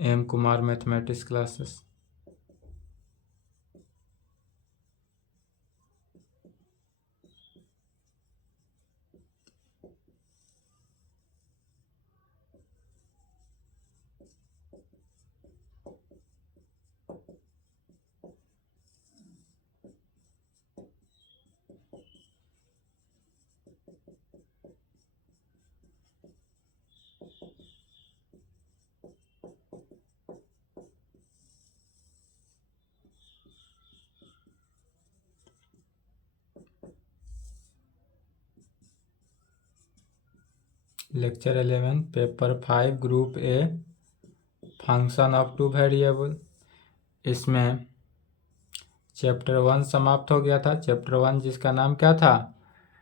M Kumar mathematics classes. Lecture 11 paper 5 group A function of two variable. इसमें chapter 1 समाप्त हो गया था। चैप्टर 1 जिसका नाम क्या था,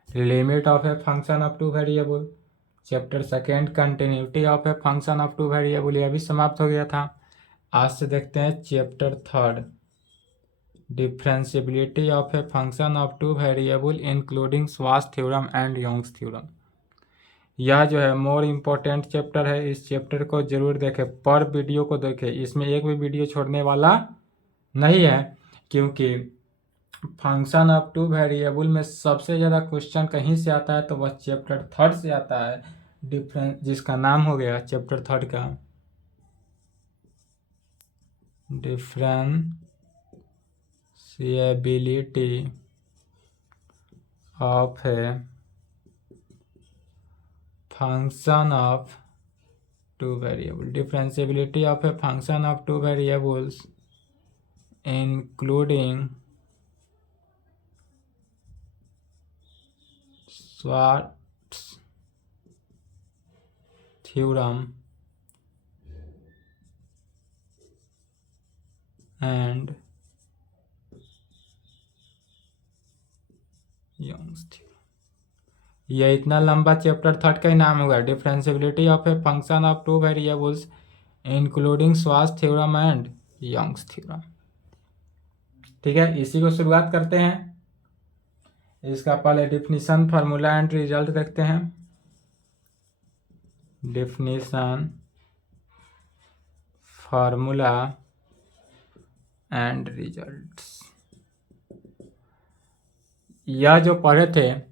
limit of a function of two variable. Chapter 2 continuity of a function of two variable, यह भी समाप्त हो गया था। आज से देखते हैं chapter 3 differentiability of a function of two variable including Schwarz theorem and Young's theorem. यह जो है मोर इम्पोर्टेंट चैप्टर है। इस चैप्टर को जरूर देखें, पर वीडियो को देखें, इसमें एक भी वीडियो छोड़ने वाला नहीं है, क्योंकि फंक्शन ऑफ टू वेरिएबल में सबसे ज़्यादा क्वेश्चन कहीं से आता है तो वह चैप्टर 3 से आता है, जिसका नाम हो गया चैप्टर 3 का differentiability of a function of two variable. Differentiability of a function of two variables including Schwarz theorem and Young's theorem. यह इतना लंबा चैप्टर 3 का ही नाम होगा, differentiability of a function of two variables including Schwarz theorem and Young's theorem. ठीक है, इसी को शुरुआत करते हैं। इसका पहले डिफिनीशन, फार्मूला एंड रिजल्ट देखते हैं। Definition, formula and results. यह जो पढ़े थे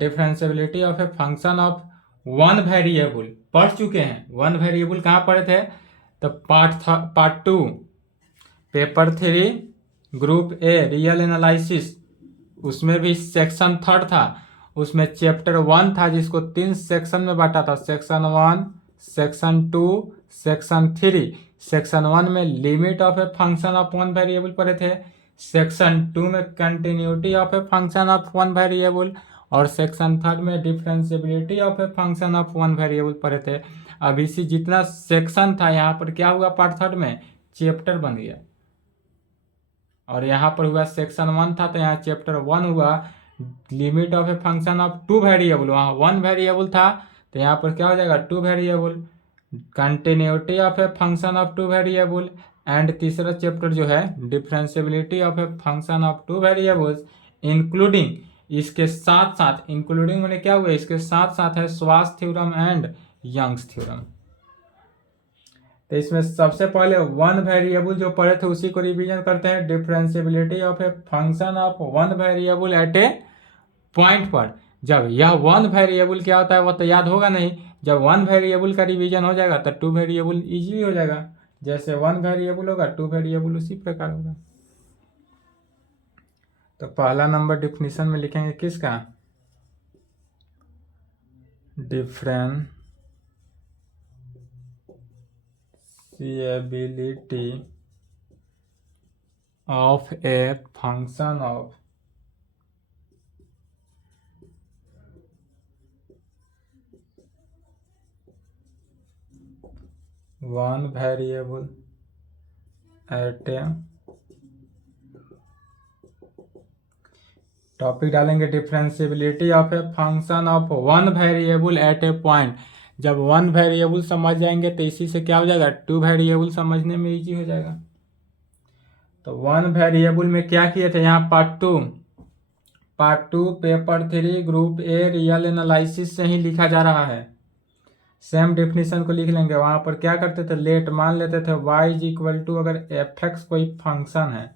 differentiability of a function of one variable पढ़ चुके हैं। वन वेरिएबल कहाँ पढ़े थे, तो part 2 paper 3 group a real analysis, उसमें भी सेक्शन 3 था। उसमें चैप्टर 1 था जिसको 3 सेक्शन में बांटा था, सेक्शन 1, सेक्शन 2, सेक्शन 3। सेक्शन 1 में limit of a function of one variable पढ़े थे, सेक्शन 2 में continuity of a function of one variable, और सेक्शन 3 में differentiability of a function of one variable पढ़े थे। अब इसी जितना सेक्शन था यहाँ पर क्या हुआ, पार्ट 3 में चैप्टर बन गया, और यहाँ पर हुआ सेक्शन 1 था तो यहाँ चैप्टर 1 हुआ limit of a function of two variable. वहाँ वन वेरिएबल था तो यहाँ पर क्या हो जाएगा, two variable. Continuity of a function of two variable, and तीसरा चैप्टर जो है differentiability of a function of two variables including, इसके साथ साथ, इंक्लूडिंग मैंने क्या हुआ, इसके साथ साथ है Schwarz theorem and Young's theorem. तो इसमें सबसे पहले वन वेरिएबल जो पढ़े थे उसी को रिवीजन करते हैं। Differentiability of a function of one variable at a point पर। जब यह वन वेरिएबल क्या होता है वो तो याद होगा नहीं, जब वन वेरिएबल का रिवीजन हो जाएगा तो टू वेरिएबल इजीली हो जाएगा। जैसे वन वेरिएबल होगा टू वेरिएबल उसी प्रकार होगा। तो पहला नंबर डिफिनीशन में लिखेंगे किसका, differentiability of a function of one variable at a, topic डालेंगे differentiability of a function of one variable at a point. जब वन वेरिएबल समझ जाएंगे तो इसी से क्या हो जाएगा, टू वेरिएबल समझने में इजी हो जाएगा। तो वन वेरिएबल में क्या किए थे, यहाँ part two paper 3 group a real analysis से ही लिखा जा रहा है। सेम डेफिनेशन को लिख लेंगे। वहाँ पर क्या करते थे, लेट मान लेते थे y इज इक्वल टू, अगर एफ एक्स कोई फंक्शन है,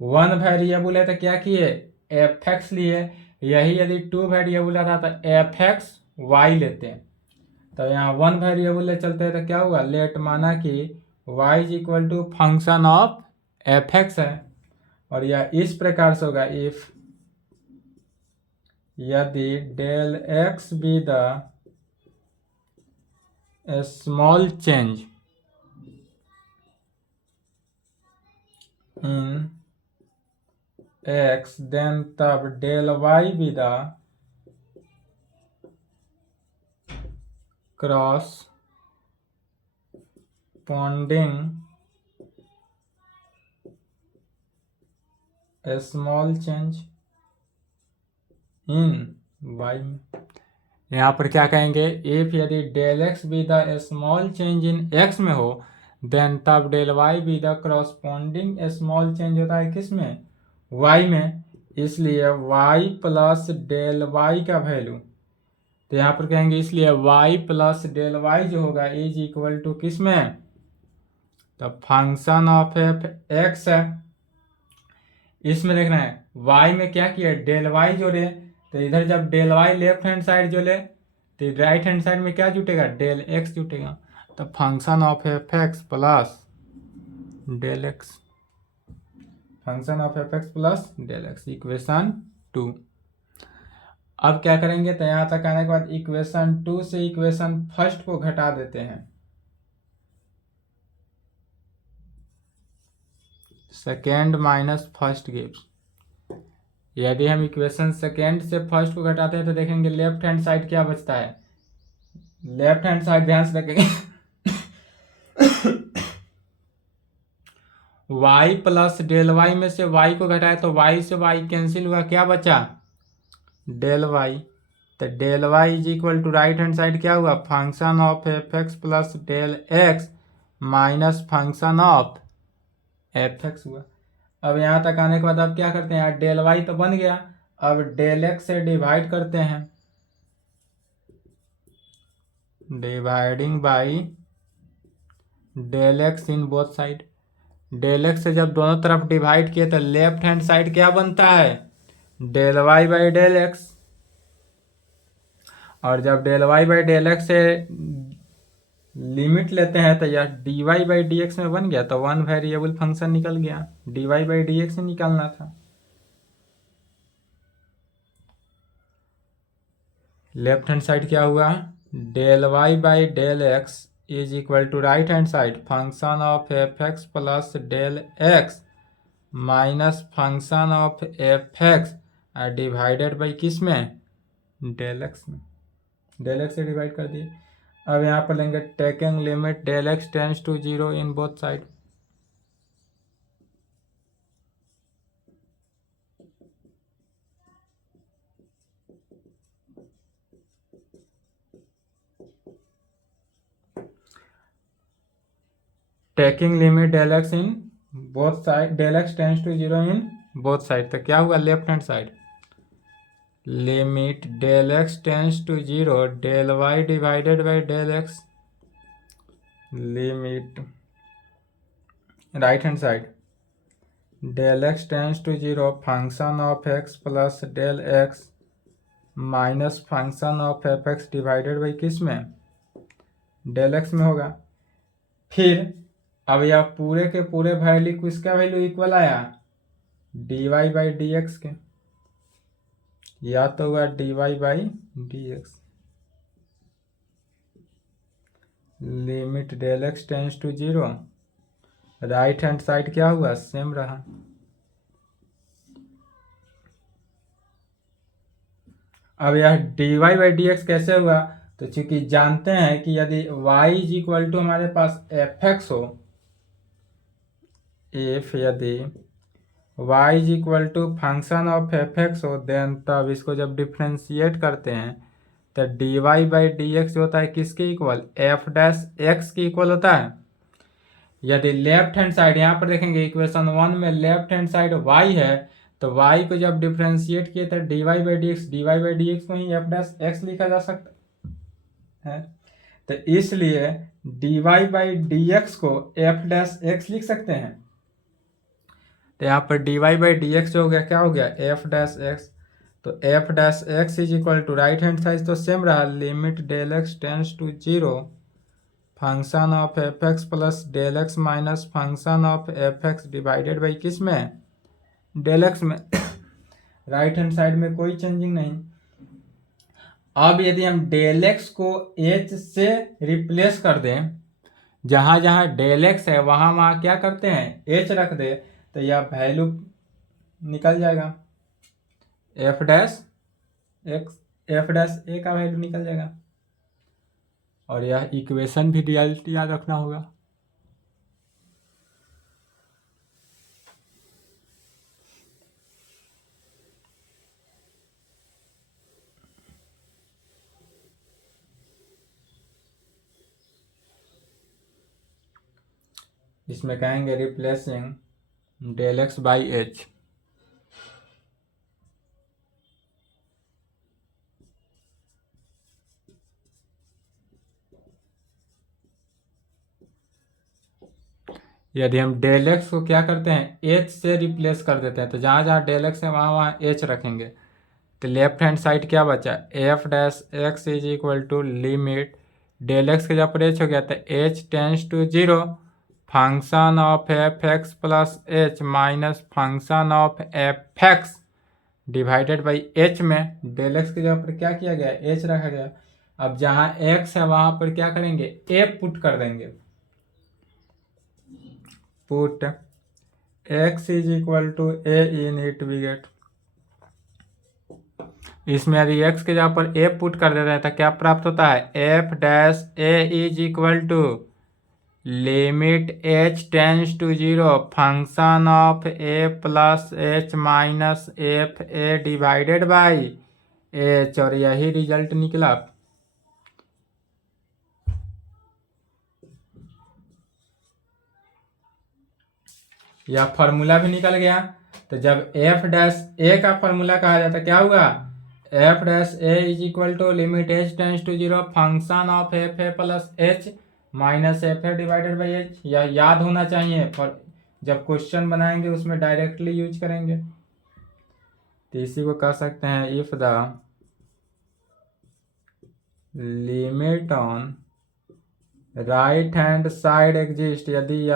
वन वेरिएबल है तो क्या किए, एफ एक्स लिए। यही यदि टू वेरिएबल रहता तो एफ एक्स वाई लेते। तो यहाँ वन वेरिएबल ले चलते हैं तो क्या हुआ, लेट माना कि y is equal to function of f x है, और यह इस प्रकार से होगा, इफ यदि del x be the small change in x, then तब del y be the corresponding small change in y में। यहाँ पर क्या कहेंगे, इफ यदि del x be the small change in x में हो, देन तब del y be the corresponding small change होता है किस में, वाई में। इसलिए वाई प्लस डेल वाई का वैल्यू, तो यहाँ पर कहेंगे इसलिए वाई प्लस डेल वाई जो होगा इज इक्वल टू किस में, तो फंक्शन ऑफ एफ एक्स है। इसमें देखना है y में क्या किया, डेल वाई जोड़े, तो इधर जब del y left hand side जोड़े तो राइट हैंड साइड में क्या जुटेगा, डेल एक्स जुटेगा। तो function of f x plus del x, function of f x plus del x, equation 2। अब क्या करेंगे, तो यहाँ तक आने के बाद इक्वेशन 2 से इक्वेशन फर्स्ट को घटा देते हैं, सेकेंड माइनस फर्स्ट गिव्स। यदि हम इक्वेशन सेकेंड से फर्स्ट को घटाते हैं तो देखेंगे लेफ्ट हैंड साइड क्या बचता है, लेफ्ट हैंड साइड ध्यान से रखेंगे y प्लस डेल वाई में से y को घटाए तो y से y कैंसिल हुआ, क्या बचा, डेल y। तो del y is equal to right hand side क्या हुआ, function of f x plus del x minus function of f x हुआ। अब यहाँ तक आने के बाद अब क्या करते हैं, यार डेल वाई तो बन गया, अब डेल एक्स से डिवाइड करते हैं, dividing by del x in both side. Del x से जब दोनों तरफ डिवाइड किए तो लेफ्ट हैंड साइड क्या बनता है, del y by del x, और जब del y by del x से लिमिट लेते हैं तो यह d y by d x में बन गया, तो वन वेरिएबल फंक्शन निकल गया, d y by d x निकालना था। लेफ्ट हैंड साइड क्या हुआ, del y by del x is equal to right hand side function of f x plus del x minus function of f x divided by किस में, del x में, del x से divide कर दिए। अब यहाँ पर लेंगे taking limit del x tends to 0 in both side, taking limit del x in both side, del x tends to 0 in both side, तो क्या हुआ left hand side, limit del x tends to 0 del y divided by del x, limit right hand side del x tends to 0 function of x plus del x minus function of f x divided by किस में, del x में होगा। फिर अब यह पूरे के पूरे वैल्यू किसका वैल्यू इक्वल आया, d y by d x के, या तो हुआ d y by d x, limit del x tends to 0, right hand side क्या हुआ, सेम रहा। अब यह d y by d x कैसे हुआ, तो चूंकि जानते हैं कि यदि y इज इक्वल टू हमारे पास एफ एक्स हो, इफ यदि y is equal to function of f x हो, देन तब इसको जब डिफ्रेंशिएट करते हैं तो d y by d x होता है किसके इक्वल, एफ डैश एक्स के इक्वल होता है। यदि लेफ्ट हैंड साइड यहाँ पर देखेंगे इक्वेशन 1 में लेफ्ट हैंड साइड y है, तो y को जब डिफ्रेंशिएट किए तो d y by d x, d y by d x को ही एफ डैश एक्स लिखा जा सकता है। तो इसलिए dy बाई डी एक्स को एफ डैश एक्स लिख सकते हैं। तो यहाँ पर dy बाई डी एक्स जो हो गया क्या हो गया एफ डैश एक्स। तो f dash x is equal to right hand side तो सेम रहा, limit del x tends to zero function of f x plus del x minus function of f x divided by किस में del x में। Right hand side में कोई changing नहीं। अब यदि हम डेल एक्स को एच से रिप्लेस कर दें, जहां जहां डेल एक्स है वहां वहां क्या करते हैं एच रख दे, तो यह वैल्यू निकल जाएगा f dash x, f dash a का वैल्यू निकल जाएगा। और यह इक्वेशन भी रियलिटी याद रखना होगा। इसमें कहेंगे replacing del x by h. यदि हम डेल एक्स को क्या करते हैं एच से रिप्लेस कर देते हैं, तो जहाँ जहाँ डेल एक्स है वहाँ वहाँ एच रखेंगे। तो लेफ्ट हैंड साइड क्या बचा f dash x is equal to limit del x के जब पर एच हो गया तो h tends to zero function of f x plus h minus function of f x divided by h में del x के जगह पर क्या किया गया एच रखा गया। अब जहाँ एक्स है वहाँ पर क्या करेंगे ए पुट कर देंगे, put x is equal to a in it we get. इसमें यदि x के जगह पर a पुट कर देते हैं तो क्या प्राप्त होता है f dash a is equal to limit h tends to zero function of a plus h minus f a divided by h. और यही रिजल्ट निकला। यह फॉर्मूला भी निकल गया। तो जब एफ डैश ए का फॉर्मूला कहा जाता है क्या होगा f dash a is equal to limit h tends to zero function of f a plus h minus f a divided by h. यह याद होना चाहिए पर जब क्वेश्चन बनाएंगे उसमें डायरेक्टली यूज करेंगे। तो इसी को कह सकते हैं if the limit on right hand side exist, यदि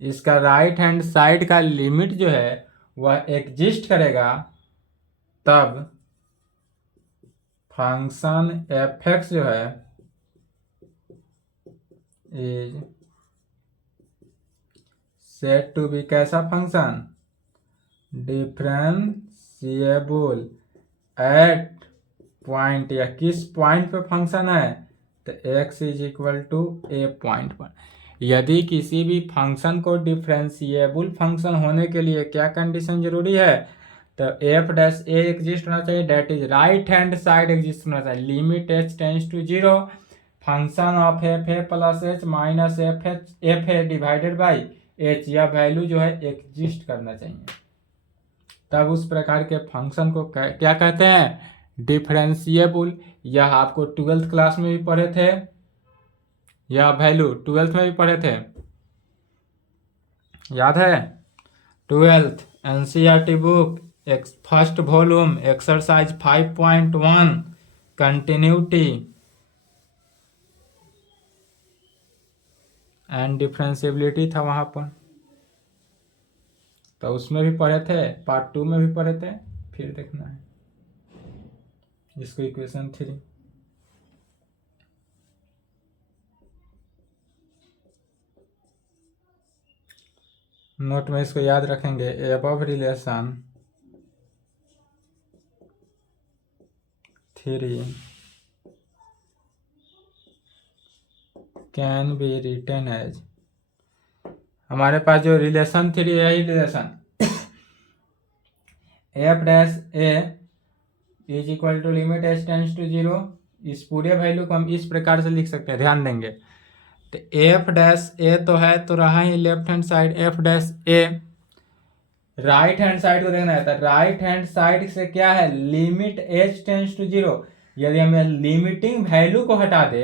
इसका राइट हैंड साइड का लिमिट जो है वह एग्जिस्ट करेगा तब फंक्शन एफ एक्स जो है इज सेट टू बी कैसा फंक्शन डिफरेंशिएबल एट पॉइंट, या किस पॉइंट पे फंक्शन है तो x is equal to a point पर। यदि किसी भी फंक्शन को डिफरेंशिएबल फंक्शन होने के लिए क्या कंडीशन जरूरी है तो एफ डैश ए एग्जिस्ट होना चाहिए, that is right hand side exist होना चाहिए, limit h tends to zero function of f a plus h minus f a divided by h, यह वैल्यू जो है एग्जिस्ट करना चाहिए। तब उस प्रकार के फंक्शन को क्या कहते हैं डिफरेंशिएबल। यह आपको 12th क्लास में भी पढ़े थे, यह वैल्यू 12th में भी पढ़े थे, याद है 12th NCERT book first volume exercise 5.1 continuity and differentiability था वहां पर, तो उसमें भी पढ़े थे, पार्ट 2 में भी पढ़े थे, फिर देखना है इसको इक्वेशन 3। नोट में इसको याद रखेंगे above relation 3 can be written as, हमारे पास जो रिलेशन 3 है यही relation f dash a is equal to limit h tends to zero, इस पूरे वैल्यू को हम इस प्रकार से लिख सकते हैं, ध्यान देंगे। तो एफ डैश ए तो है तो रहा ही left hand side f dash a, right hand side को देखना है तो राइट हैंड साइड से क्या है limit h tends to zero. यदि हम लिमिटिंग वैल्यू को हटा दे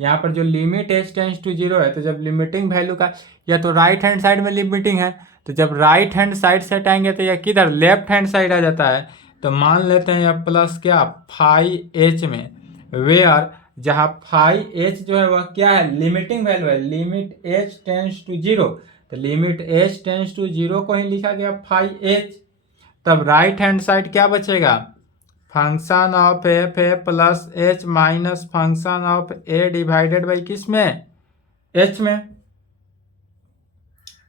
यहाँ पर जो limit h tends to zero है, तो जब लिमिटिंग वैल्यू का, या तो राइट हैंड साइड में लिमिटिंग है, तो जब राइट हैंड साइड से हटाएंगे तो यह किधर लेफ्ट हैंड साइड आ जाता है। तो मान लेते हैं यह प्लस क्या फाइव एच में, वेयर जहाँ फाइव एच जो है वह क्या है लिमिटिंग वैल्यू है, limit h tends to zero, तो limit h tends to zero को ही लिखा गया फाइव एच। तब राइट हैंड साइड क्या बचेगा, function of f a plus h minus function of a divided by किस में, एच में,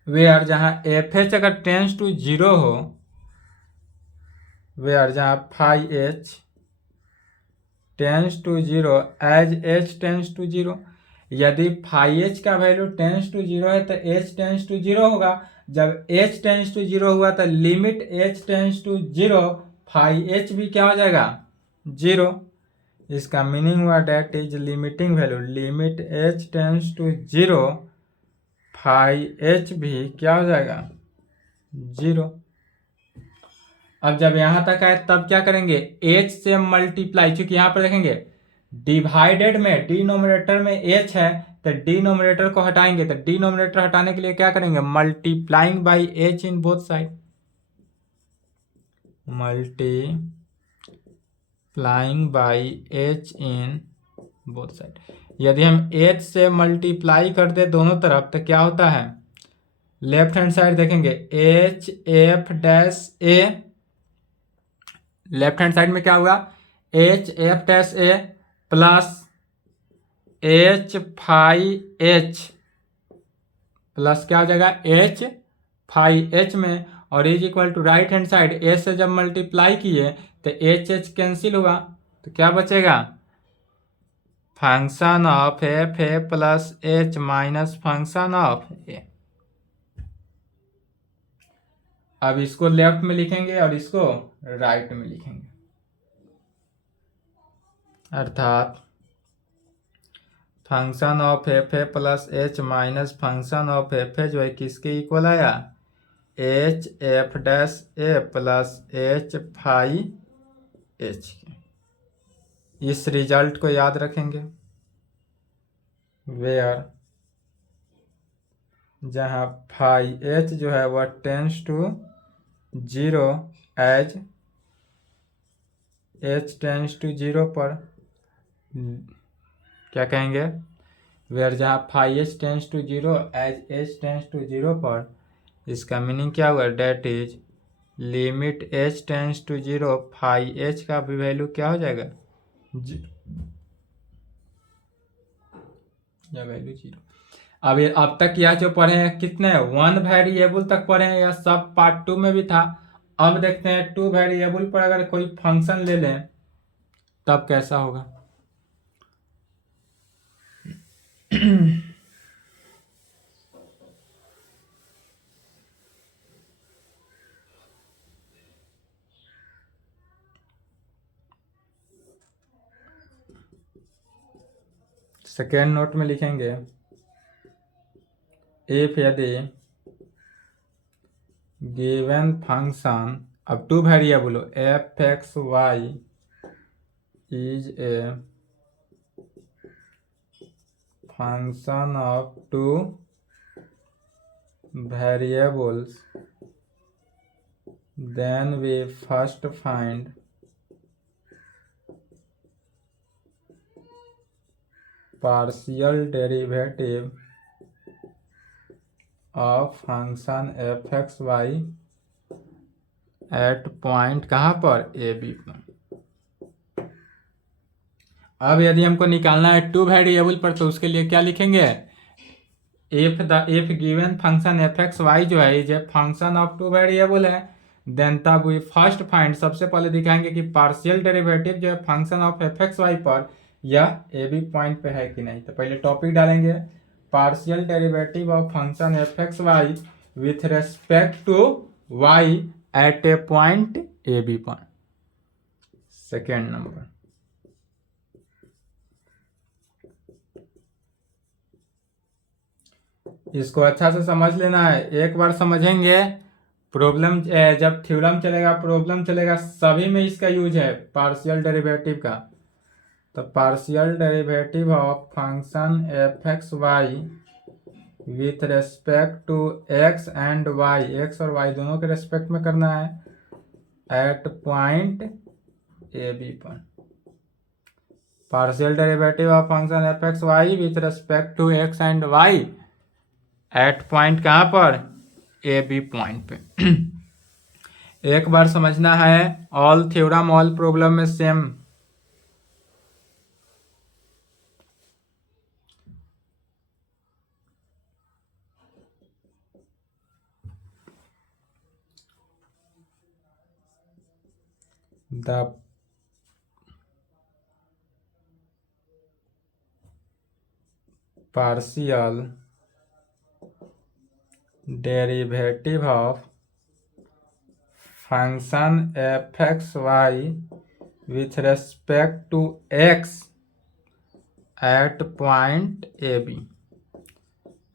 वेयर जहाँ एफ एच अगर टेंस टू जीरो हो, वेयर जहाँ five h tends to zero as h tends to zero, यदि फाइव एच का value tends to zero है तो एच टेंस टू जीरो होगा। जब एच टेंस टू जीरो हुआ तो limit h tends to zero five h भी क्या हो जाएगा जीरो। इसका मीनिंग हुआ that is limiting value, limit h tends to zero five h भी क्या हो जाएगा जीरो। अब जब यहां तक आए तब क्या करेंगे, एच से मल्टीप्लाई, क्योंकि यहां पर देखेंगे डिवाइडेड में डिनोमिनेटर में एच है, तो डिनोमिनेटर को हटाएंगे, तो डिनोमिनेटर हटाने के लिए क्या करेंगे multiplying by H in both side, multiplying by H in both side. यदि हम एच से मल्टीप्लाई कर दे दोनों तरफ तो क्या होता है, लेफ्ट हैंड साइड देखेंगे h f dash a, left hand side में क्या होगा h f dash a plus h five h plus क्या हो जाएगा एच फाइव एच में, और is equal to right hand side h से जब मल्टीप्लाई किए तो एच एच कैंसिल हुआ, तो क्या बचेगा function of f a plus h minus function of a. अब इसको लेफ्ट में लिखेंगे और इसको राइट में लिखेंगे, अर्थात function of f a plus h minus function of f ए जो है किसके इक्वल आया, H f dash a plus h five H के। इस रिजल्ट को याद रखेंगे, वेयर जहाँ फाइव एच जो है वह tends to zero as h tends to zero पर क्या कहेंगे, वेयर जहाँ five h tends to zero as h tends to zero पर, इसका मीनिंग क्या हुआ that is limit h tends to zero five h का भी वैल्यू क्या हो जाएगा या वैल्यू जीरो। अब तक यह जो पढ़े हैं कितने वन वेरिएबल तक पढ़े हैं, यह सब पार्ट टू में भी था। अब देखते हैं टू वेरिएबल पर अगर कोई फंक्शन ले लें तब कैसा होगा। सेकेंड नोट में लिखेंगे इफ यदि गिवन फंक्शन, अब टू वेरिएबल हो f x y is a function of two variables, then we first find partial derivative of function fxy at point कहाँ पर ए बी पर। अब यदि हमको निकालना है टू वेरिएबल पर तो उसके लिए क्या लिखेंगे, if given function f x y जो है ये फंक्शन ऑफ टू वेरिएबल है, देन तब वी फर्स्ट फाइंड, सबसे पहले दिखाएंगे कि पार्शियल डेरिवेटिव जो है function of f x y पर यह ए बी पॉइंट पे है कि नहीं। तो पहले टॉपिक डालेंगे partial derivative of function f x y with respect to y at a point a b point. Second number, इसको अच्छा से समझ लेना है, एक बार समझेंगे प्रॉब्लम, जब थ्योरम चलेगा प्रॉब्लम चलेगा सभी में इसका यूज है पार्शियल डेरिवेटिव का। तो partial derivative of function f x y with respect to x and y, x और वाई दोनों के रेस्पेक्ट में करना है एट पॉइंट ए बी पर। Partial derivative of function f x y with respect to x and y at point कहाँ पर, ए b point पे। एक बार समझना है, ऑल थ्योरम ऑल प्रॉब्लम में same. The partial derivative of function f(x,y) with respect to x at point a b।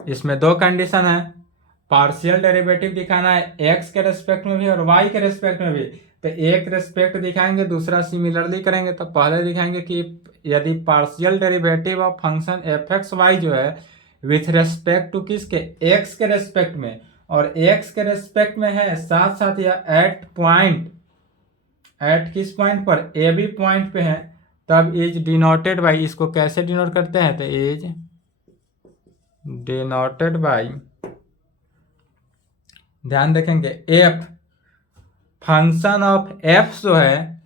इसमें दो condition है, पार्शियल डेरिवेटिव दिखाना है एक्स के रेस्पेक्ट में भी और वाई के रेस्पेक्ट में भी। तो एक रेस्पेक्ट दिखाएंगे, दूसरा सिमिलरली करेंगे। तो पहले दिखाएंगे कि यदि partial derivative of function f x y जो है विथ रेस्पेक्ट टू किसके, एक्स के रेस्पेक्ट में, और एक्स के रेस्पेक्ट में है साथ साथ या एट पॉइंट, एट किस पॉइंट पर, ए बी पॉइंट पे है, तब इज डिनोटेड बाई, इसको कैसे डिनोट करते हैं, तो इज डिनोटेड बाई, ध्यान देखेंगे, एफ फंक्शन ऑफ एफ जो है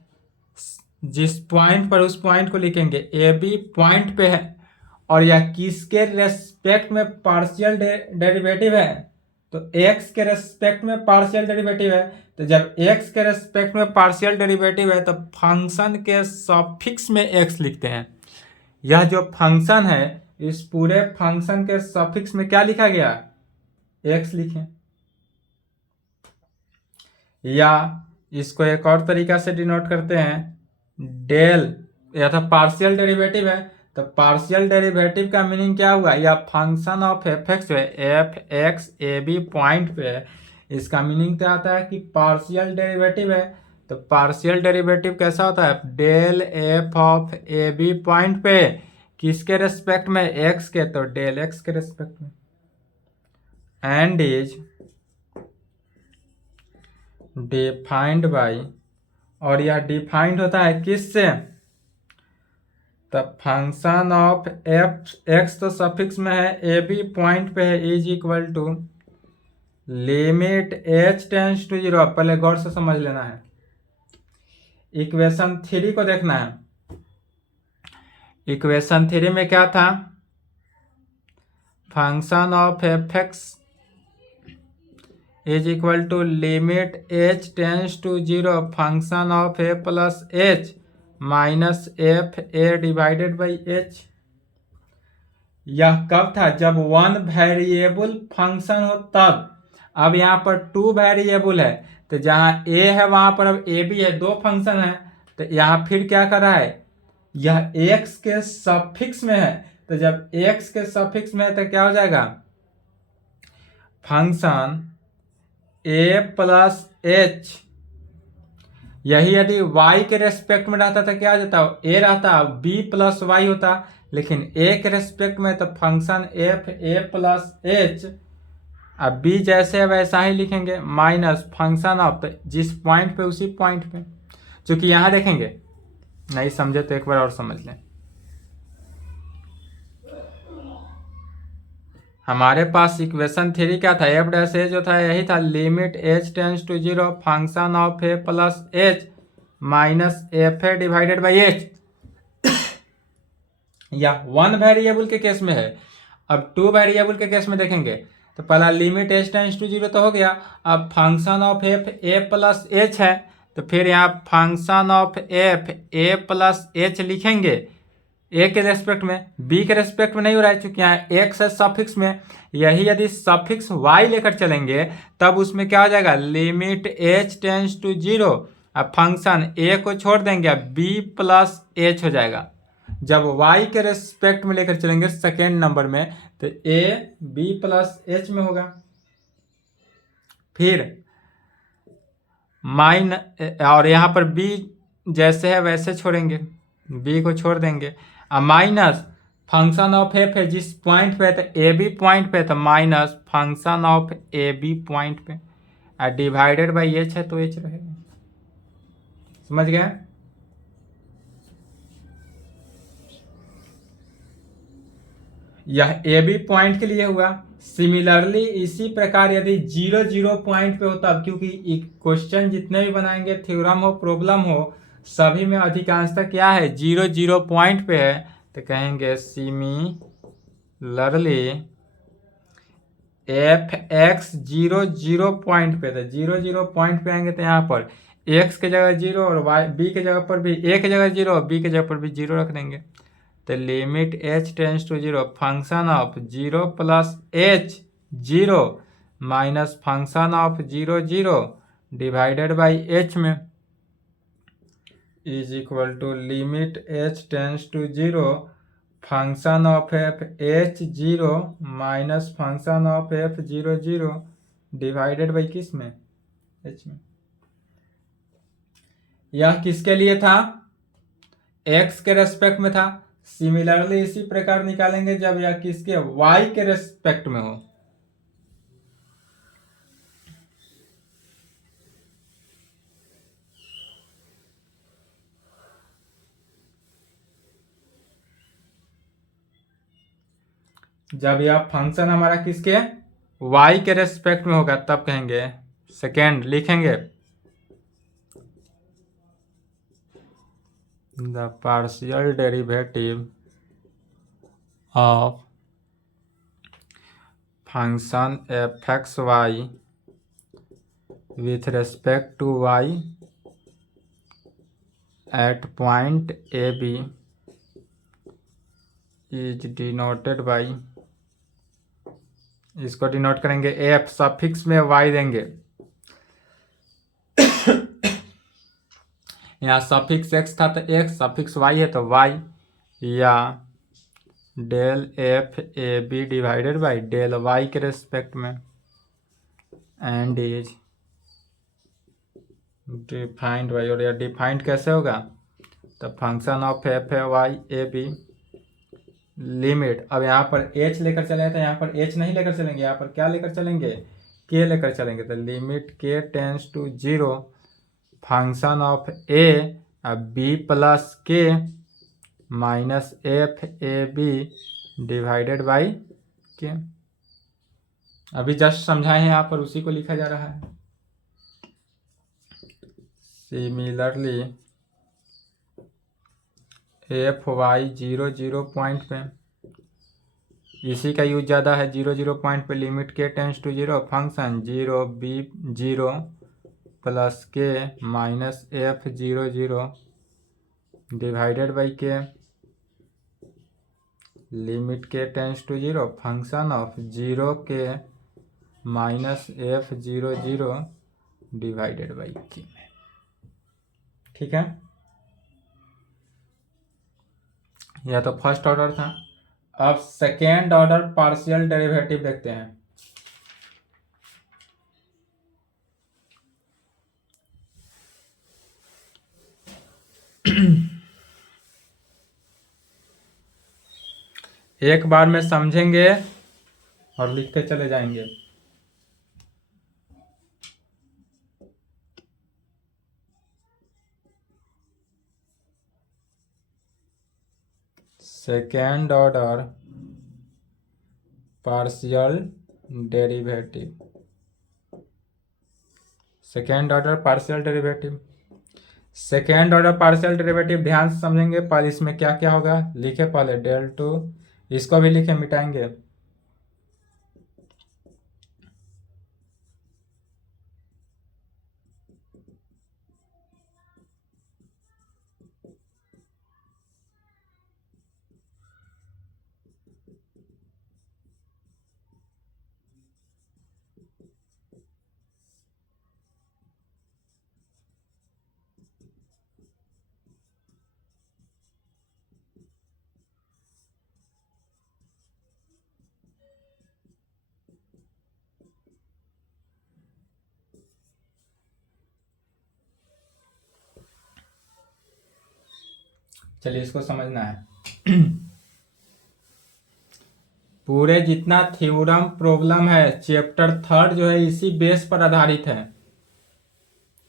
जिस पॉइंट पर, उस पॉइंट को लिखेंगे ए बी पॉइंट पे है, और यह किसके रेस्पेक्ट में पार्शियल डेरिवेटिव है, तो एक्स के रेस्पेक्ट में पार्शियल डेरिवेटिव है। तो जब एक्स के रेस्पेक्ट में पार्शियल डेरिवेटिव है तो फंक्शन के सफिक्स में एक्स लिखते हैं। यह जो फंक्शन है, इस पूरे फंक्शन के सफिक्स में क्या लिखा गया, एक्स लिखें। या इसको एक और तरीका से डिनोट करते हैं, डेल, या तो पार्शियल डेरिवेटिव है तो पार्शियल डेरिवेटिव का मीनिंग क्या हुआ, या फंक्शन ऑफ एफ एक्स है, f x a b point पे है, इसका मीनिंग क्या आता है कि पार्शियल डेरिवेटिव है। तो पार्शियल डेरिवेटिव कैसा होता है, del f of a b point पे किसके रेस्पेक्ट में, एक्स के, तो डेल एक्स के रेस्पेक्ट में, एंड इज डिफाइंड बाई, और यह डिफाइंड होता है किससे, तब फंक्शन ऑफ एफ एक्स तो सफिक्स में है, ए बी पॉइंट पे है, is equal to limit h tends to 0। पहले गौर से समझ लेना है, इक्वेशन 3 को देखना है। इक्वेशन 3 में क्या था, function of f x is equal to limit h tends to 0 function of a plus h minus f a divided by h. यह कब था, जब वन वेरिएबल फंक्शन हो तब। अब यहाँ पर टू वेरिएबल है, तो जहाँ ए है वहां पर अब ए भी है, दो फंक्शन है। तो यहाँ फिर क्या कर रहा है, यह एक्स के सफिक्स में है, तो जब एक्स के सफिक्स में है तो क्या हो जाएगा, फंक्शन ए प्लस एच। यही यदि y के रेस्पेक्ट में रहता था क्या हो जाता, a रहता, b प्लस वाई होता, लेकिन a के रेस्पेक्ट में तो function f a plus H, अब b जैसे वैसा ही लिखेंगे, माइनस फंक्शन ऑफ जिस पॉइंट पे उसी पॉइंट पे। क्योंकि यहाँ देखेंगे, नहीं समझे तो एक बार और समझ लें। हमारे पास इक्वेशन 3 क्या था, एफ डैश ए जो था यही था, limit h tends to 0 function of a plus h minus f a divided by h. या वन वेरिएबल के केस में है। अब टू वेरिएबल के केस में देखेंगे तो पहला लिमिट एच टेंस टू 0 तो हो गया। अब function of f a plus H है, तो फिर यहाँ function of f a plus H लिखेंगे, ए के रेस्पेक्ट में, बी के रेस्पेक्ट में नहीं हो रहा है क्योंकि यहाँ एक्स है सफिक्स में। यही यदि सफिक्स वाई लेकर चलेंगे तब उसमें क्या हो जाएगा, लिमिट एच टेंस टू 0, अब फंक्शन ए को छोड़ देंगे, अब बी प्लस एच हो जाएगा। जब वाई के रेस्पेक्ट में लेकर चलेंगे सेकेंड नंबर में तो ए बी प्लस एच में होगा। फिर और यहाँ पर बी जैसे है वैसे छोड़ेंगे, बी को छोड़ देंगे। अब माइनस फंक्शन ऑफ एफ है जिस पॉइंट पे है तो ए बी पॉइंट पे, तो minus function of a b point पे, और डिवाइडेड बाई एच है तो एच रहेगा। समझ गए? यह ए बी पॉइंट के लिए हुआ। सिमिलरली इसी प्रकार यदि 0 0 पॉइंट पे हो तब, क्योंकि क्वेश्चन जितने भी बनाएंगे, थ्योरम हो प्रॉब्लम हो, सभी में अधिकांशतः क्या है 0 0 पॉइंट पे है, तो कहेंगे सिमिलरली एफ एक्स 0 0 पॉइंट पे, तो 0 0 पॉइंट पे आएंगे तो यहाँ पर एक्स के जगह 0 और वाई बी के जगह पर भी ए के जगह 0 और बी के जगह पर भी 0 रख देंगे। तो limit h tends to 0 function of 0 plus h 0 minus function of 0 0 divided by h में is equal to limit h tends to 0 function of f h 0 minus function of f 0 0 divided by किस में, h में। यह किसके लिए था? X के respect में था। सिमिलरली इसी प्रकार निकालेंगे जब यह किसके, वाई के रेस्पेक्ट में हो। जब यह फंक्शन हमारा किसके, वाई के रेस्पेक्ट में होगा, तब कहेंगे, सेकेंड लिखेंगे, the partial derivative of function f x y with respect to y at point a b is denoted by, इसको डिनोट करेंगे एफ सफिक्स में वाई देंगे, यहाँ सफिक्स एक्स था तो एक्स, सफिक्स वाई है तो वाई, या del f a b divided by del y के रेस्पेक्ट में, एंड इज डिफाइंड बाई, और यह डिफाइंड कैसे होगा, तो function of f a y a b limit, अब यहाँ पर एच लेकर चले तो यहाँ पर एच नहीं लेकर चलेंगे, यहाँ पर क्या लेकर चलेंगे, के लेकर चलेंगे, तो limit k tends to 0 function of a b plus k minus f a b divided by k. अभी जस्ट समझाए हैं, यहाँ पर उसी को लिखा जा रहा है। सिमिलरली एफ वाई 0 0 पॉइंट पे, इसी का यूज ज़्यादा है 0 0 पॉइंट पे, limit k tends to 0 function 0 बी 0 plus k minus f 0 0 divided by k, limit k tends to 0 function of 0 k minus f 0 0 divided by के। ठीक है, यह तो फर्स्ट ऑर्डर था। अब सेकेंड ऑर्डर पार्शियल डेरिवेटिव देखते हैं। एक बार में समझेंगे और लिखते चले जाएंगे। Second order partial derivative, second order partial derivative, second order partial derivative ध्यान से समझेंगे। पहले इसमें क्या क्या होगा लिखे, पहले डेल टू, इसको भी लिखे, मिटाएंगे, चलिए इसको समझना है। पूरे जितना थ्योरम प्रॉब्लम है चैप्टर 3 जो है इसी बेस पर आधारित है।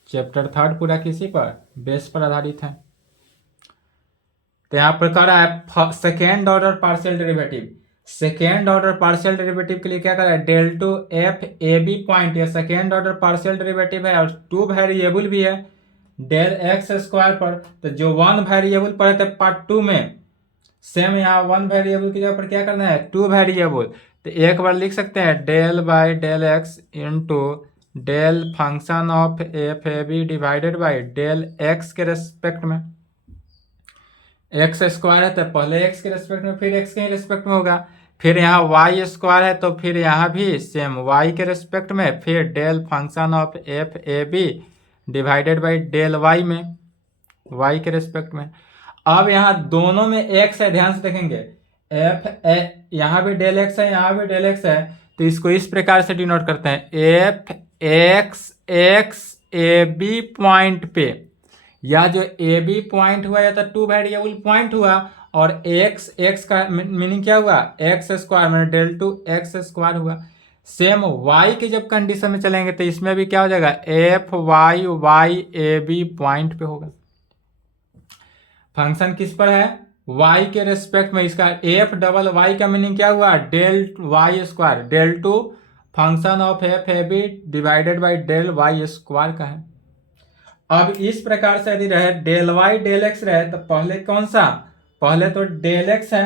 चैप्टर 3 पूरा किसी पर बेस पर आधारित है। तो यहाँ पर कह रहा है second order partial derivative. Second order partial derivative के लिए क्या कर रहा है, del two f a b point, ये सेकेंड ऑर्डर पार्शियल डेरिवेटिव है और 2 वेरिएबल भी है डेल एक्स स्क्वायर पर। तो जो 1 वेरिएबल पढ़े थे पार्ट 2 में, सेम यहाँ 1 वेरिएबल की जगह पर क्या करना है 2 वेरिएबल। तो एक बार लिख सकते हैं del by del x into del function of f a b divided by del x के रेस्पेक्ट में। एक्स स्क्वायर है तो पहले एक्स के रेस्पेक्ट में फिर एक्स के रेस्पेक्ट में होगा, फिर यहाँ वाई स्क्वायर है तो फिर यहाँ भी सेम वाई के रेस्पेक्ट में, फिर del function of f a b divided by del y में, वाई के रेस्पेक्ट में। अब यहाँ दोनों में एक्स है, ध्यान से देखेंगे एफ ए, यहाँ भी डेल एक्स है यहाँ भी डेल एक्स है, तो इसको इस प्रकार से डिनोट करते हैं f x x a b point पे, या जो ए बी पॉइंट हुआ या तो 2 वेरिएबल पॉइंट हुआ, और एक्स एक्स का मीनिंग क्या हुआ एक्स स्क्वायर मैंने डेल टू एक्स स्क्वायर हुआ। सेम वाई के जब कंडीशन में चलेंगे तो इसमें भी क्या हो जाएगा f y y a b point पे होगा। फंक्शन किस पर है वाई के रेस्पेक्ट में, इसका एफ डबल वाई का मीनिंग क्या हुआ del y square, del two function of f a b divided by del y square का है। अब इस प्रकार से यदि रहे डेल वाई डेल एक्स रहे तो पहले कौन सा, पहले तो डेल एक्स है,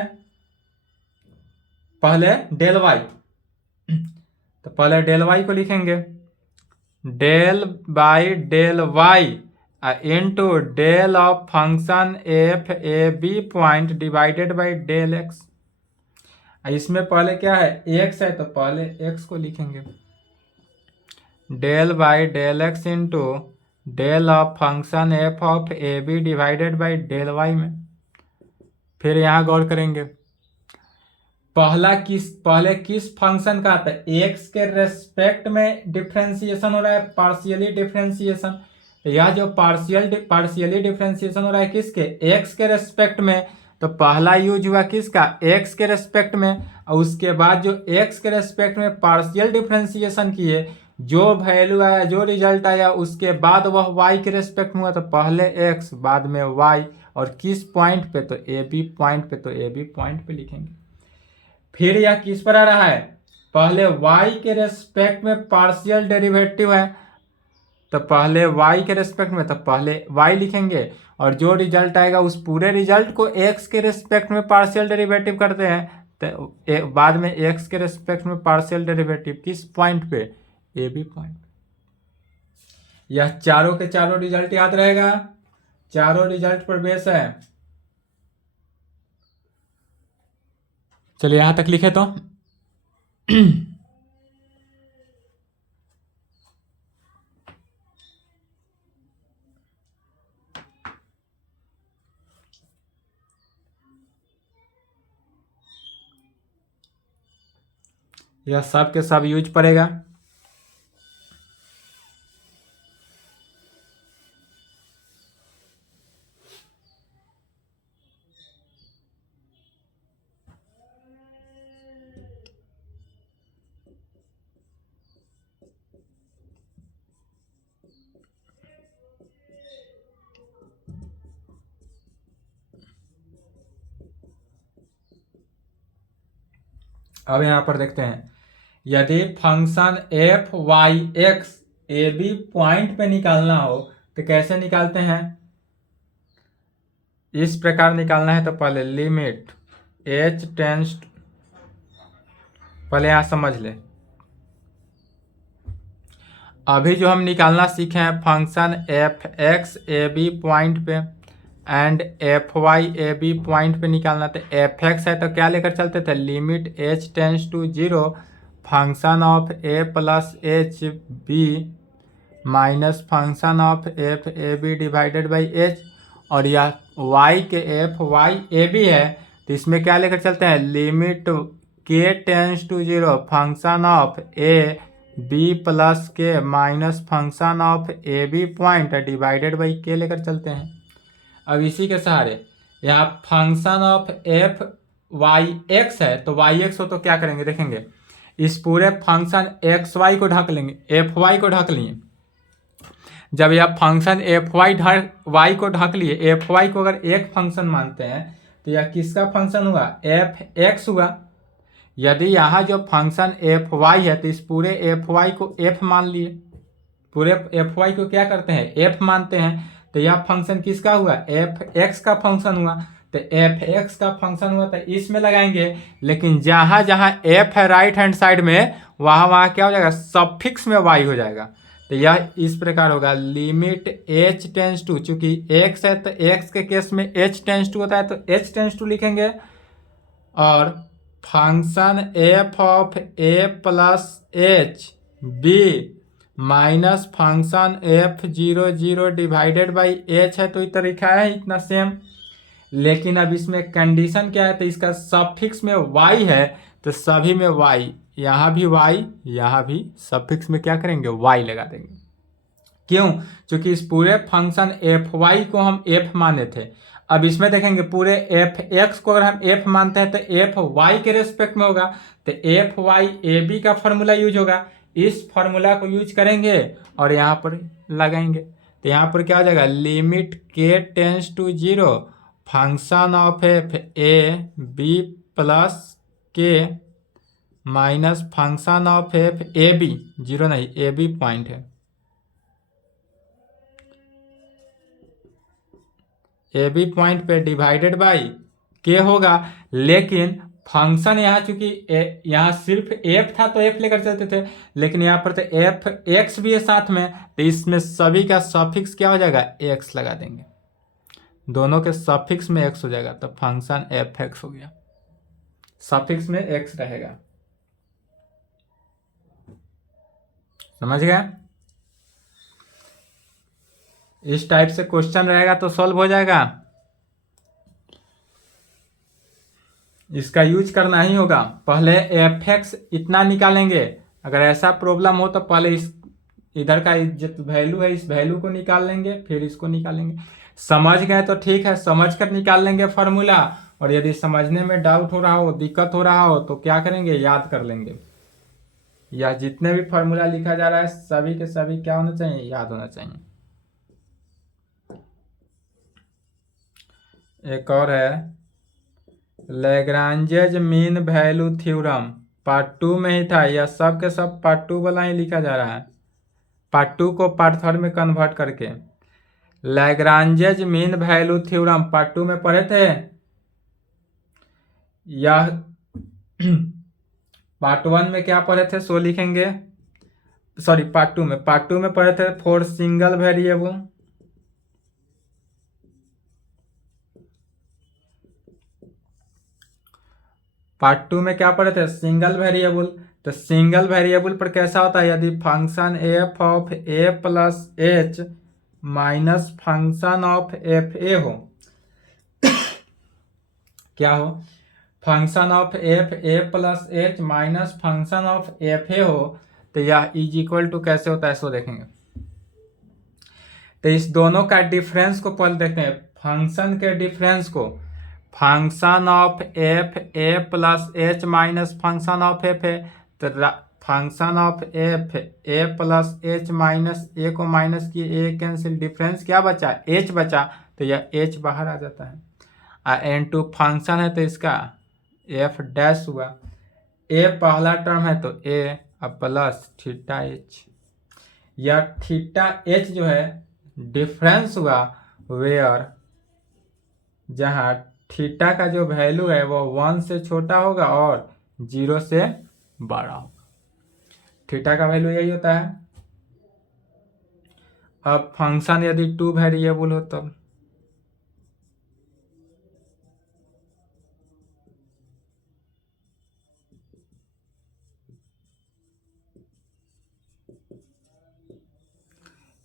पहले डेल वाई, तो पहले डेल वाई को लिखेंगे del by del y into del of function f a b point divided by del x. इसमें पहले क्या है एक्स है तो पहले एक्स को लिखेंगे del by del x into del of function f of a b divided by del y में। फिर यहाँ गौर करेंगे पहले किस फंक्शन का आता है एक्स के रेस्पेक्ट में डिफ्रेंसिएशन हो रहा है, पार्शियली डिफ्रेंसिएशन। यह जो पार्शियली डिफ्रेंसिएशन हो रहा है किसके एक्स के रेस्पेक्ट में, तो पहला यूज हुआ किसका एक्स के रेस्पेक्ट में, और उसके बाद जो एक्स के रेस्पेक्ट में पार्शियल डिफ्रेंसिएशन किए जो वैल्यू आया जो रिजल्ट आया उसके बाद वह y के रेस्पेक्ट में हुआ, तो पहले x बाद में y, और किस पॉइंट पे तो ए बी पॉइंट पे, तो ए बी पॉइंट पे लिखेंगे। फिर यह किस पर आ रहा है पहले y के रेस्पेक्ट में पार्शियल डेरिवेटिव है, तो पहले y के रेस्पेक्ट में तो पहले y लिखेंगे, और जो रिजल्ट आएगा उस पूरे रिजल्ट को x के रेस्पेक्ट में पार्शियल डेरिवेटिव करते हैं, तो बाद में x के रेस्पेक्ट में पार्शियल डेरिवेटिव किस पॉइंट पे ए बी पॉइंट। यह चारों के चारों रिजल्ट याद रहेगा, चारों रिजल्ट पर बेस है। चलिए यहां तक लिखे तो यह सब के सब यूज पड़ेगा। अब यहां पर देखते हैं यदि function f y x a b point पे निकालना हो तो कैसे निकालते हैं, इस प्रकार निकालना है। तो पहले लिमिट एच टेंस, पहले यहां समझ ले, अभी जो हम निकालना सीखे हैं function f x a b point पे and f y a b point पे निकालना। तो एफ एक्स है तो क्या लेकर चलते थे limit h tends to 0 function of a plus h b minus function of f a b divided by h, और यह वाई के एफ वाई ए बी है तो इसमें क्या लेकर चलते हैं limit k tends to 0 function of a b plus k minus function of a b point divided by k लेकर चलते हैं। अब इसी के सहारे यहाँ function of f y x है, तो वाई एक्स हो तो क्या करेंगे देखेंगे, इस पूरे फंक्शन एक्स वाई को ढक लेंगे, एफ वाई को ढक लिए। जब यह फंक्शन एफ वाई को ढक लिए, एफ वाई को अगर एक फंक्शन मानते हैं तो यह किसका फंक्शन हुआ, एफ एक्स हुआ। यदि यहाँ जो फंक्शन एफ वाई है तो इस पूरे एफ वाई को एफ मान लिए, पूरे एफ वाई को क्या करते हैं, एफ मानते हैं, तो यह फंक्शन किसका हुआ, एफ एक्स का फंक्शन हुआ। तो एफ एक्स का फंक्शन हुआ तो इसमें लगाएंगे, लेकिन जहाँ जहाँ एफ है राइट हैंड साइड में, वहाँ वहाँ क्या हो जाएगा, सफिक्स में वाई हो जाएगा। तो यह इस प्रकार होगा, लिमिट एच टेंस टू, चूंकि एक्स है तो एक्स के केस में एच टेंस टू होता है तो एच टेंस टू लिखेंगे, और function f of a plus h b minus function f 0 divided by h है, तो इतना लिखा है इतना सेम। लेकिन अब इसमें कंडीशन क्या है, तो इसका सफिक्स में वाई है तो सभी में वाई, यहाँ भी वाई, यहाँ भी सफिक्स में क्या करेंगे, वाई लगा देंगे। क्यों, क्योंकि इस पूरे फंक्शन एफ वाई को हम एफ माने थे। अब इसमें देखेंगे पूरे एफ एक्स को अगर हम एफ मानते हैं तो एफ वाई के रेस्पेक्ट में होगा, तो एफ वाई ए बी का फॉर्मूला यूज होगा, इस फॉर्मूला को यूज करेंगे और यहाँ पर लगाएंगे। तो यहाँ पर क्या हो जाएगा, limit k tends to 0 function of f a b plus k minus function of f a b, 0 नहीं, ए बी पॉइंट है, ए बी पॉइंट पे डिवाइडेड बाई के होगा। लेकिन फंक्शन यहाँ चूंकि यहाँ सिर्फ एफ था तो एफ लेकर चलते थे, लेकिन यहाँ पर तो एफ एक्स भी है साथ में, तो इसमें सभी का सफिक्स क्या हो जाएगा, एक्स लगा देंगे, दोनों के सफिक्स में एक्स हो जाएगा, तो फंक्शन एफ एक्स हो गया, सफिक्स में एक्स रहेगा। समझ गए, इस टाइप से क्वेश्चन रहेगा तो सॉल्व हो जाएगा, इसका यूज करना ही होगा। पहले एफ एक्स इतना निकालेंगे, अगर ऐसा प्रॉब्लम हो तो पहले इस इधर का जो वैल्यू है इस वैल्यू को निकाल लेंगे, फिर इसको निकालेंगे। समझ गए तो ठीक है, समझ कर निकाल लेंगे फॉर्मूला, और यदि समझने में डाउट हो रहा हो, दिक्कत हो रहा हो तो क्या करेंगे, याद कर लेंगे। या जितने भी फॉर्मूला लिखा जा रहा है सभी के सभी क्या होना चाहिए, याद होना चाहिए। एक और है लैग्रांजेज मीन वैल्यू थ्योरम, पार्ट 2 में ही था, यह सब के सब पार्ट 2 वाला ही लिखा जा रहा है, पार्ट 2 को पार्ट 3 में कन्वर्ट करके। लैग्रांजेज मीन वैल्यू थ्योरम पार्ट 2 में पढ़े थे, यह पार्ट 1 में क्या पढ़े थे सो लिखेंगे, सॉरी पार्ट 2 में पढ़े थे फॉर सिंगल वेरिएबल, पार्ट 2 में क्या पढ़े थे, सिंगल वेरिएबल। तो सिंगल वेरिएबल पर कैसा होता है, यदि function f of a plus h minus function of f ए हो, क्या हो, function of f a plus h minus function of f ए हो, तो यह इज इक्वल टू कैसे होता है सो देखेंगे। तो इस दोनों का डिफरेंस को पहले देखते हैं, फंक्शन के डिफरेंस को, function of f a plus h minus function of f a, तो function of f a plus h minus a को माइनस किए, ए कैंसिल, डिफरेंस क्या बचा, एच बचा, तो यह एच बाहर आ जाता है। एन टू फंक्शन है तो इसका एफ डैश हुआ, ए पहला टर्म है तो ए, अब प्लस थीटा एच, यह थीटा एच जो है डिफरेंस हुआ वेयर, जहाँ थीटा का जो वैल्यू है वो 1 से छोटा होगा और 0 से बड़ा होगा, थीटा का वैल्यू यही होता है। अब फंक्शन यदि 2 वेरिएबल हो तब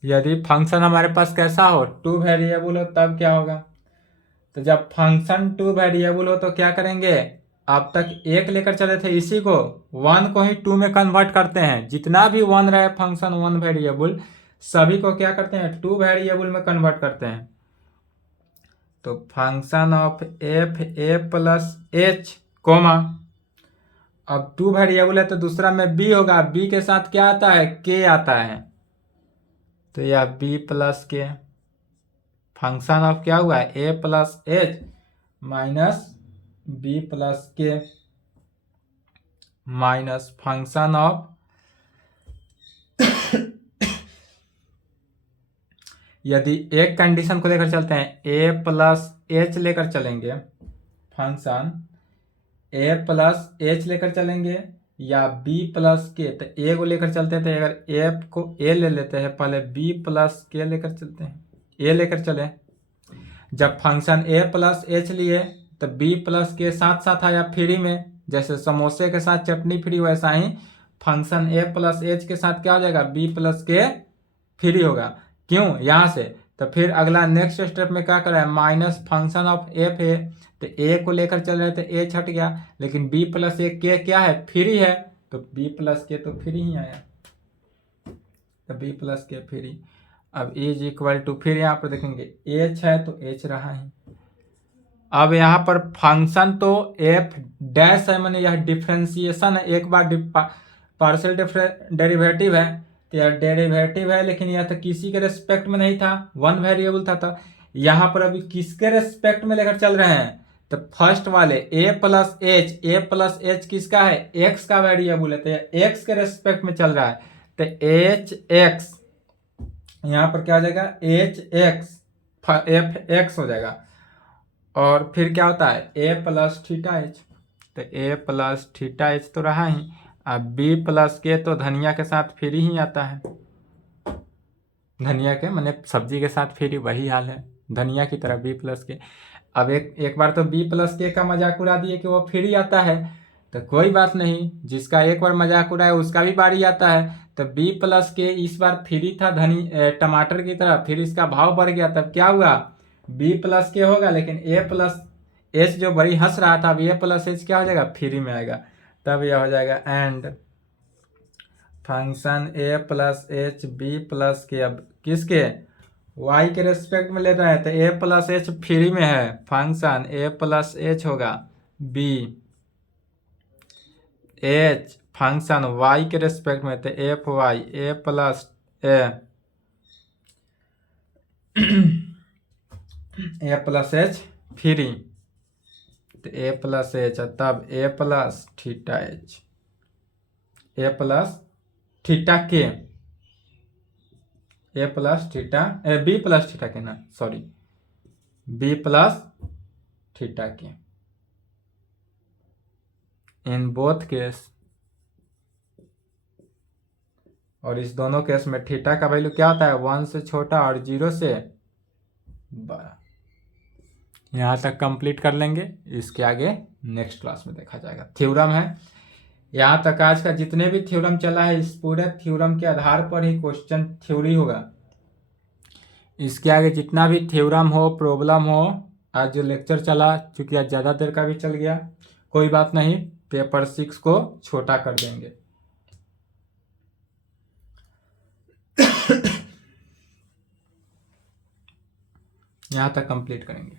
यदि फंक्शन हमारे पास कैसा हो, 2 वेरिएबल हो तब क्या होगा, तो जब फंक्शन 2 वेरिएबल हो तो क्या करेंगे, अब तक एक लेकर चले थे इसी को, 1 को ही 2 में कन्वर्ट करते हैं, जितना भी 1 रहे फंक्शन 1 वेरिएबल सभी को क्या करते हैं 2 वेरिएबल में कन्वर्ट करते हैं। तो function of f a plus H coma, अब 2 वेरिएबल है तो दूसरा में बी होगा, बी के साथ क्या आता है, के आता है, तो यह b plus k function of क्या हुआ है, a plus h minus b plus k minus function of यदि एक कंडीशन को लेकर चलते हैं, ए प्लस एच लेकर चलेंगे, फंक्शन ए प्लस एच लेकर चलेंगे या बी प्लस के, तो ए को लेकर चलते थे, अगर एफ को ए ले लेते हैं, पहले बी प्लस के लेकर चलते हैं, ए लेकर चले, जब फंक्शन ए प्लस एच लिए तो बी प्लस के साथ साथ आया फ्री में, जैसे समोसे के साथ चटनी फ्री, वैसा ही फंक्शन ए प्लस एच के साथ क्या हो जाएगा, बी प्लस के फ्री होगा। क्यों, यहाँ से तो फिर अगला नेक्स्ट स्टेप में क्या करा है, माइनस फंक्शन ऑफ एफ है, तो ए को लेकर चल रहे थे, ए छट गया, लेकिन बी प्लस ए के क्या है, फ्री है, तो बी प्लस के तो फ्री ही आया, तो बी प्लस के फ्री। अब इज इक्वल टू, फिर यहाँ पर देखेंगे एच है तो एच रहा है। अब यहाँ पर फंक्शन तो एफ डैश है, मैंने यह डिफ्रेंसिएशन है, एक बार पार्शियल डेरिवेटिव है, तो यह डेरिवेटिव है, लेकिन यह तो किसी के रेस्पेक्ट में नहीं था, वन वेरिएबल था, तो यहाँ पर अभी किसके रेस्पेक्ट में लेकर चल रहे हैं, तो फर्स्ट वाले ए प्लस एच किसका है, एक्स का वेरिएबल है, तो एक्स के रेस्पेक्ट में चल रहा है, तो एच एक्स, यहाँ पर क्या हो जाएगा, एच एक्स एफ एक्स हो जाएगा, और फिर क्या होता है, ए प्लस थीटा एच, तो ए प्लस थीटा एच तो रहा ही, अब बी प्लस के तो धनिया के साथ फ्री ही आता है, धनिया के मैंने सब्जी के साथ फ्री, वही हाल है धनिया की तरह बी प्लस के। अब एक बार तो बी प्लस के का मजाक उड़ा दिए कि वो फ्री आता है, तो कोई बात नहीं, जिसका एक बार मजाक उड़ाया उसका भी बारी आता है, तो बी प्लस के इस बार फ्री था टमाटर की तरह, फिर इसका भाव बढ़ गया, तब क्या हुआ, बी प्लस के होगा, लेकिन ए प्लस एच जो बड़ी हंस रहा था, अब ए प्लस एच क्या हो जाएगा, फ्री में आएगा, तब यह हो जाएगा and function a plus h b plus k, अब किसके, वाई के रेस्पेक्ट में ले रहे हैं, तो ए प्लस एच फ्री में है, फंक्शन ए प्लस एच होगा बी एच फंक्शन वाई के रेस्पेक्ट में, तो f y a plus a plus h free, तो ए प्लस एच, तब a plus theta h, a plus theta k, a plus theta b plus theta k ना, sorry B plus theta के, in both case, और इस दोनों case में theta का value क्या होता है, 1 से छोटा और 0 से बड़ा। यहाँ तक कंप्लीट कर लेंगे, इसके आगे नेक्स्ट क्लास में देखा जाएगा। थ्योरम है, यहाँ तक आज का जितने भी थ्योरम चला है, इस पूरे थ्योरम के आधार पर ही क्वेश्चन थ्योरी होगा। इसके आगे जितना भी थ्योरम हो, प्रॉब्लम हो, आज जो लेक्चर चला, चूंकि आज ज़्यादा देर का भी चल गया, कोई बात नहीं, पेपर 6 को छोटा कर देंगे। यहाँ तक कंप्लीट करेंगे।